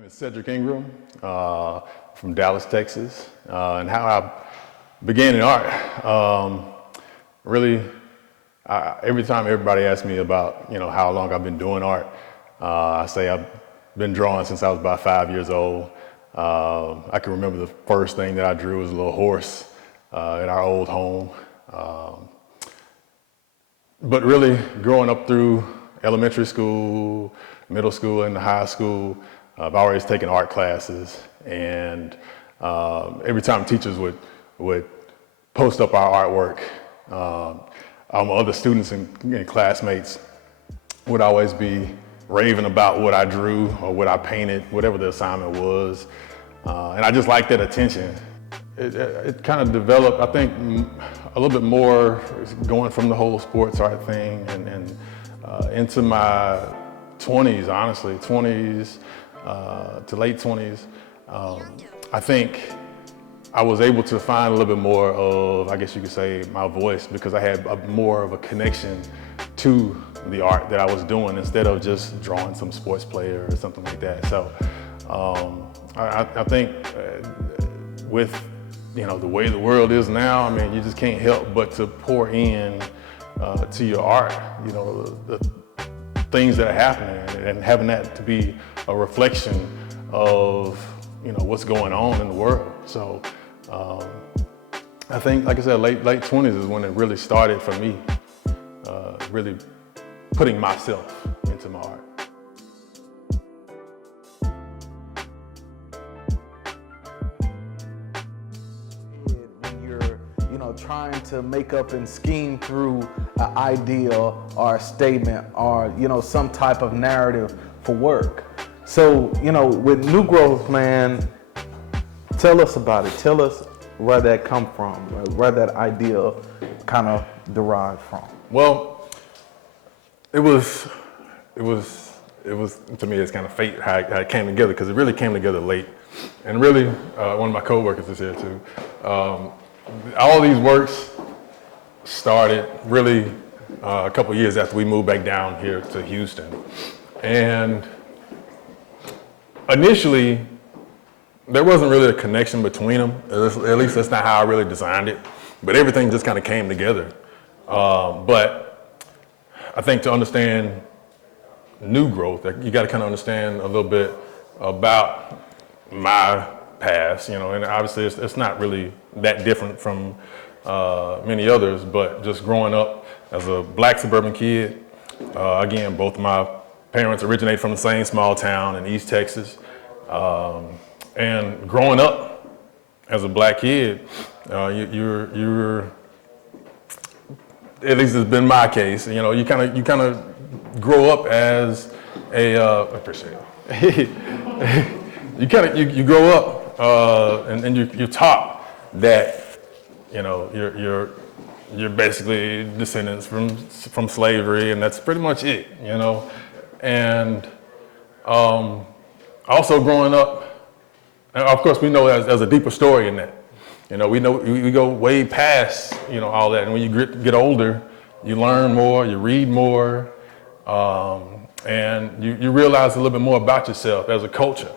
name is Cedric Ingram from Dallas, Texas, and how I began in art. Every time everybody asks me about how long I've been doing art, I say I've been drawing since I was about 5 years old. I can remember the first thing that I drew was a little horse in our old home. But really, growing up through elementary school, middle school, and high school, I've always taken art classes, and every time teachers would post up our artwork, other students and classmates would always be raving about what I drew or what I painted, whatever the assignment was, and I just liked that attention. It kind of developed, I think, a little bit more going from the whole sports art thing and into my 20s, honestly, 20s to late 20s. I think I was able to find a little bit more of, I guess you could say, my voice, because I had more of a connection to the art that I was doing instead of just drawing some sports player or something like that. So I think with the way the world is now, I mean, you just can't help but to pour in to your art, the things that are happening, and having that to be a reflection of what's going on in the world. So I think, like I said, late 20s is when it really started for me, really putting myself into my art. Trying to make up and scheme through an idea or a statement or some type of narrative for work. So with New Growth, man, tell us about it. Tell us where that come from, where that idea kind of derived from. Well, it was to me, it's kind of fate how it came together, because it really came together late, and really one of my coworkers is here too. All these works started really a couple years after we moved back down here to Houston. And initially, there wasn't really a connection between them. At least that's not how I really designed it. But everything just kind of came together. But I think to understand New Growth, you got to kind of understand a little bit about my past, and obviously it's not really that different from many others, but just growing up as a black suburban kid, again, both of my parents originate from the same small town in East Texas, and growing up as a black kid, you're at least it's been my case, you kind of grow up as a I appreciate it. you grow up and you're taught that you're basically descendants from slavery, and that's pretty much it, And also growing up, and of course we know there's a deeper story in that. We go way past all that, and when you get older, you learn more, you read more, and you realize a little bit more about yourself as a culture.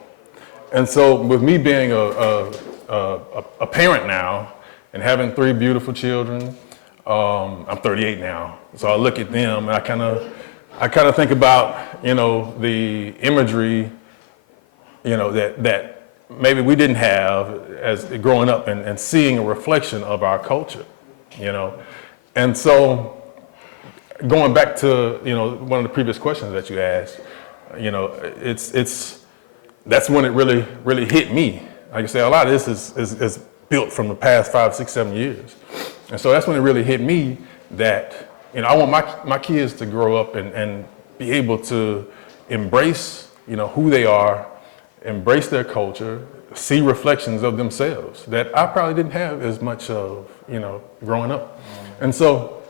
And so with me being a parent now and having 3 beautiful children, I'm 38 now, so I look at them and I kind of think about the imagery that maybe we didn't have as growing up, and seeing a reflection of our culture, And so going back to one of the previous questions that you asked, that's when it really hit me. Like I say, a lot of this is built from the past 5, 6, 7 years. And so that's when it really hit me that, I want my kids to grow up and be able to embrace, who they are, embrace their culture, see reflections of themselves that I probably didn't have as much of, growing up. And so,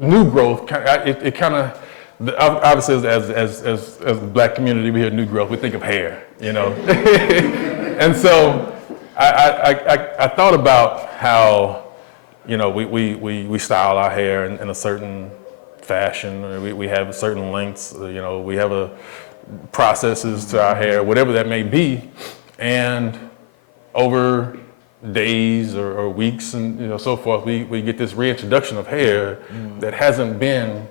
New Growth, it kind of, obviously, as the black community, we hear New Growth, we think of hair, And so I thought about how, we style our hair in a certain fashion. We have certain lengths. We have processes to our hair, whatever that may be, and over days or weeks and so forth, we get this reintroduction of hair that hasn't been,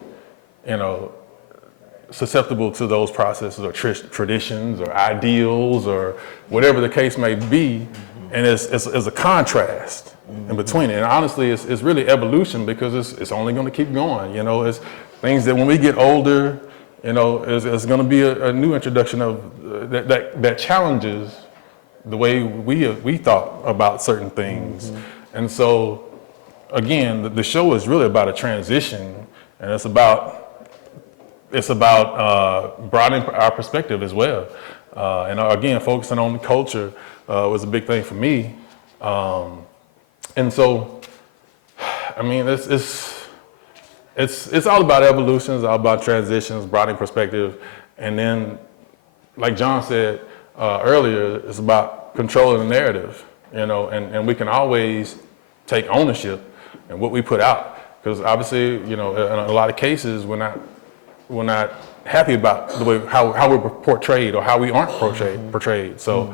susceptible to those processes or traditions or ideals or whatever the case may be, and it's a contrast in between it. And honestly, it's really evolution, because it's only going to keep going. It's things that when we get older, it's going to be a new introduction of that challenges the way we thought about certain things. And so, again, the show is really about a transition, and it's about broadening our perspective as well. And again, focusing on the culture was a big thing for me. And so, I mean, it's all about evolution. It's all about transitions, broadening perspective, and then, like John said earlier, it's about controlling the narrative. And we can always take ownership in what we put out, because obviously, in a lot of cases, we're not happy about the way how we're portrayed or how we aren't portrayed. So,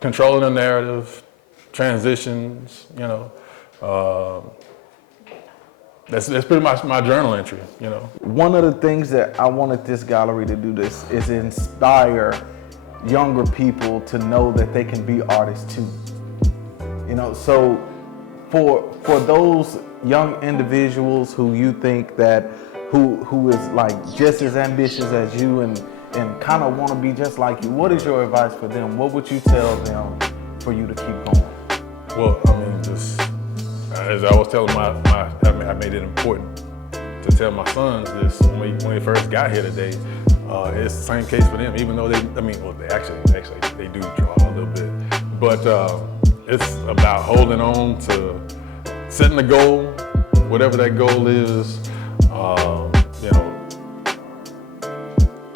controlling the narrative, transitions, that's pretty much my journal entry. One of the things that I wanted this gallery to do is inspire younger people to know that they can be artists too. So for those young individuals who you think that who is like just as ambitious as you and kind of want to be just like you, what is your advice for them? What would you tell them for you to keep going? Well, I mean, just as I was telling I made it important to tell my sons this when they first got here today. It's the same case for them, even though they actually they do draw a little bit, but it's about holding on to setting a goal, whatever that goal is.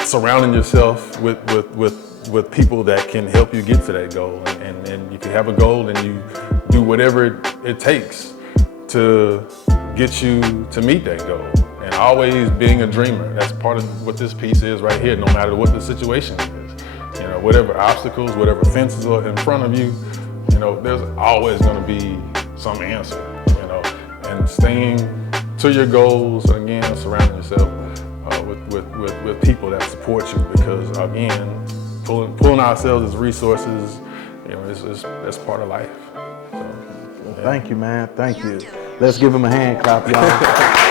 Surrounding yourself with people that can help you get to that goal, and if you have a goal, then you do whatever it takes to get you to meet that goal. And always being a dreamer. That's part of what this piece is right here, no matter what the situation is. Whatever obstacles, whatever fences are in front of you, there's always going to be some answer, and staying to your goals, and again, surrounding yourself with people that support you, because again, pulling ourselves as resources, that's part of life. So, Thank you, man. Thank you. Let's give him a hand clap, y'all.